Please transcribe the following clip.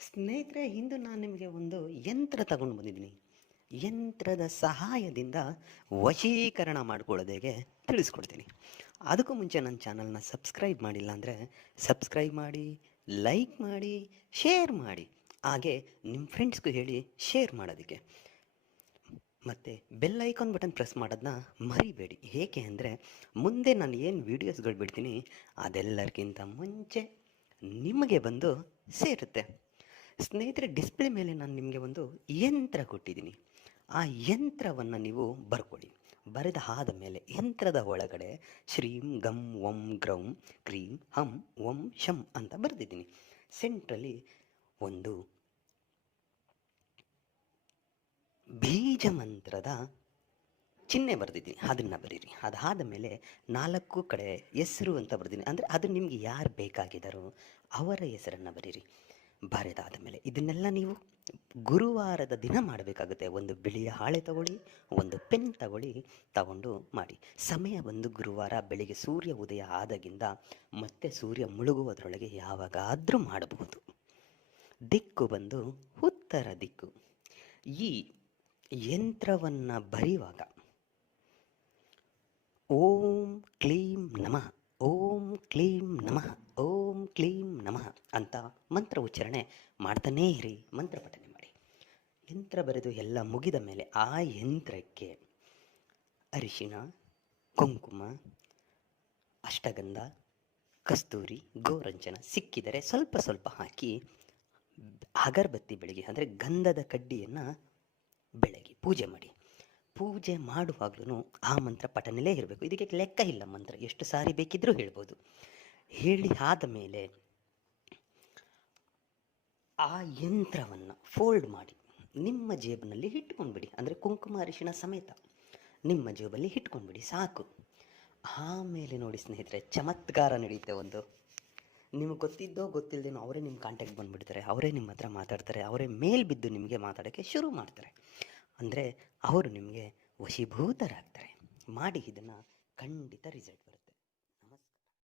ಸ್ನೇಹಿತರೆ, ಇಂದು ನಾನು ನಿಮಗೆ ಒಂದು ಯಂತ್ರ ತಗೊಂಡು ಬಂದಿದ್ದೀನಿ. ಯಂತ್ರದ ಸಹಾಯದಿಂದ ವಶೀಕರಣ ಮಾಡ್ಕೊಳ್ಳೋದು ಹೇಗೆ ತಿಳಿಸ್ಕೊಡ್ತೀನಿ. ಅದಕ್ಕೂ ಮುಂಚೆ ನನ್ನ ಚಾನಲ್ನ ಸಬ್ಸ್ಕ್ರೈಬ್ ಮಾಡಿಲ್ಲ ಅಂದರೆ ಸಬ್ಸ್ಕ್ರೈಬ್ ಮಾಡಿ, ಲೈಕ್ ಮಾಡಿ, ಶೇರ್ ಮಾಡಿ. ಹಾಗೆ ನಿಮ್ಮ ಫ್ರೆಂಡ್ಸ್ಗೂ ಹೇಳಿ ಶೇರ್ ಮಾಡೋದಕ್ಕೆ. ಮತ್ತು ಬೆಲ್ ಐಕಾನ್ ಬಟನ್ ಪ್ರೆಸ್ ಮಾಡೋದನ್ನ ಮರಿಬೇಡಿ. ಏಕೆ ಅಂದರೆ ಮುಂದೆ ನಾನು ಏನು ವೀಡಿಯೋಸ್ಗಳು ಬಿಡ್ತೀನಿ ಅದೆಲ್ಲರಿಗಿಂತ ಮುಂಚೆ ನಿಮಗೆ ಬಂದು ಸೇರುತ್ತೆ. ಸ್ನೇಹಿತರೆ, ಡಿಸ್ಪ್ಲೇ ಮೇಲೆ ನಾನು ನಿಮಗೆ ಒಂದು ಯಂತ್ರ ಕೊಟ್ಟಿದ್ದೀನಿ. ಆ ಯಂತ್ರವನ್ನು ನೀವು ಬರ್ಕೊಳ್ಳಿ. ಬರೆದ ಆದ ಮೇಲೆ ಯಂತ್ರದ ಒಳಗಡೆ ಶ್ರೀಂ ಗಂ ವಂ ಗ್ರೌಂ ಕ್ರೀಂ ಹಂ ವಂ ಶಂ ಅಂತ ಬರೆದಿದ್ದೀನಿ. ಸೆಂಟ್ರಲ್ಲಿ ಒಂದು ಬೀಜ ಮಂತ್ರದ ಚಿಹ್ನೆ ಬರೆದಿದ್ದೀನಿ, ಅದನ್ನು ಬರೀರಿ. ಅದಾದ ಮೇಲೆ 4 ಕಡೆ ಹೆಸರು ಅಂತ ಬರೆದಿದ್ದೀನಿ. ಅಂದರೆ ಅದು ನಿಮಗೆ ಯಾರು ಬೇಕಾಗಿದ್ದಾರೋ ಅವರ ಹೆಸರನ್ನು ಬರೀರಿ. ಬರೆದಾದ ಮೇಲೆ ಇದನ್ನೆಲ್ಲ ನೀವು ಗುರುವಾರದ ದಿನ ಮಾಡಬೇಕಾಗುತ್ತೆ. ಒಂದು ಬಿಳಿಯ ಹಾಳೆ ತಗೊಳ್ಳಿ, ಒಂದು ಪೆನ್ ತಗೊಂಡು ಮಾಡಿ. ಸಮಯ ಬಂದು ಗುರುವಾರ ಬೆಳಿಗ್ಗೆ ಸೂರ್ಯ ಉದಯ ಆದಾಗಿಂದ ಮತ್ತೆ ಸೂರ್ಯ ಮುಳುಗುವುದರೊಳಗೆ ಯಾವಾಗಾದರೂ ಮಾಡಬಹುದು. ದಿಕ್ಕು ಬಂದು ಉತ್ತರ ದಿಕ್ಕು. ಈ ಯಂತ್ರವನ್ನು ಬರೆಯುವಾಗ ಓಂ ಕ್ಲೀಂ ನಮಃ, ಓಂ ಕ್ಲೀಂ ನಮಃ, ಓಂ ಕ್ಲೀಂ ನಮಃ ಅಂತ ಮಂತ್ರ ಉಚ್ಚಾರಣೆ ಮಾಡ್ತಾನೇ ಇರಿ. ಮಂತ್ರ ಪಠನೆ ಮಾಡಿ. ಯಂತ್ರ ಬರೆದು ಎಲ್ಲ ಮುಗಿದ ಮೇಲೆ ಆ ಯಂತ್ರಕ್ಕೆ ಅರಿಶಿಣ, ಕುಂಕುಮ, ಅಷ್ಟಗಂಧ, ಕಸ್ತೂರಿ, ಗೋರಂಜನ ಸಿಕ್ಕಿದರೆ ಸ್ವಲ್ಪ ಸ್ವಲ್ಪ ಹಾಕಿ ಅಗರಬತ್ತಿ ಬೆಳಗಿ, ಅಂದರೆ ಗಂಧದ ಕಡ್ಡಿಯನ್ನು ಬೆಳಗಿ ಪೂಜೆ ಮಾಡಿ. ಪೂಜೆ ಮಾಡುವಾಗಲೂ ಆ ಮಂತ್ರ ಪಠನೆಲೇ ಇರಬೇಕು. ಇದಕ್ಕೆ ಲೆಕ್ಕ ಇಲ್ಲ. ಮಂತ್ರ ಎಷ್ಟು ಸಾರಿ ಬೇಕಿದ್ರೂ ಹೇಳ್ಬೋದು. ಹೇಳಿ ಆದ ಮೇಲೆ ಆ ಯಂತ್ರವನ್ನು ಫೋಲ್ಡ್ ಮಾಡಿ ನಿಮ್ಮ ಜೇಬಿನಲ್ಲಿ ಇಟ್ಕೊಂಡ್ಬಿಡಿ. ಅಂದರೆ ಕುಂಕುಮ ಅರಿಶಿಣ ಸಮೇತ ನಿಮ್ಮ ಜೇಬಲ್ಲಿ ಇಟ್ಕೊಂಡ್ಬಿಡಿ, ಸಾಕು. ಆಮೇಲೆ ನೋಡಿ ಸ್ನೇಹಿತರೆ, ಚಮತ್ಕಾರ ನಡೆಯುತ್ತೆ. ಒಂದು ನಿಮಗೆ ಗೊತ್ತಿದ್ದೋ ಗೊತ್ತಿಲ್ಲದೇನೋ ಅವರೇ ನಿಮ್ಮ ಕಾಂಟ್ಯಾಕ್ಟ್ ಬಂದುಬಿಡ್ತಾರೆ. ಅವರೇ ನಿಮ್ಮ ಹತ್ರ ಮಾತಾಡ್ತಾರೆ. ಅವರೇ ಬಿದ್ದು ನಿಮಗೆ ಮಾತಾಡೋಕ್ಕೆ ಶುರು ಮಾಡ್ತಾರೆ. ಅಂದರೆ ಅವರು ನಿಮಗೆ ವಶೀಭೂತರಾಗ್ತಾರೆ. ಮಾಡಿ, ಇದನ್ನು ಖಂಡಿತ ರಿಸಲ್ಟ್ ಬರುತ್ತೆ.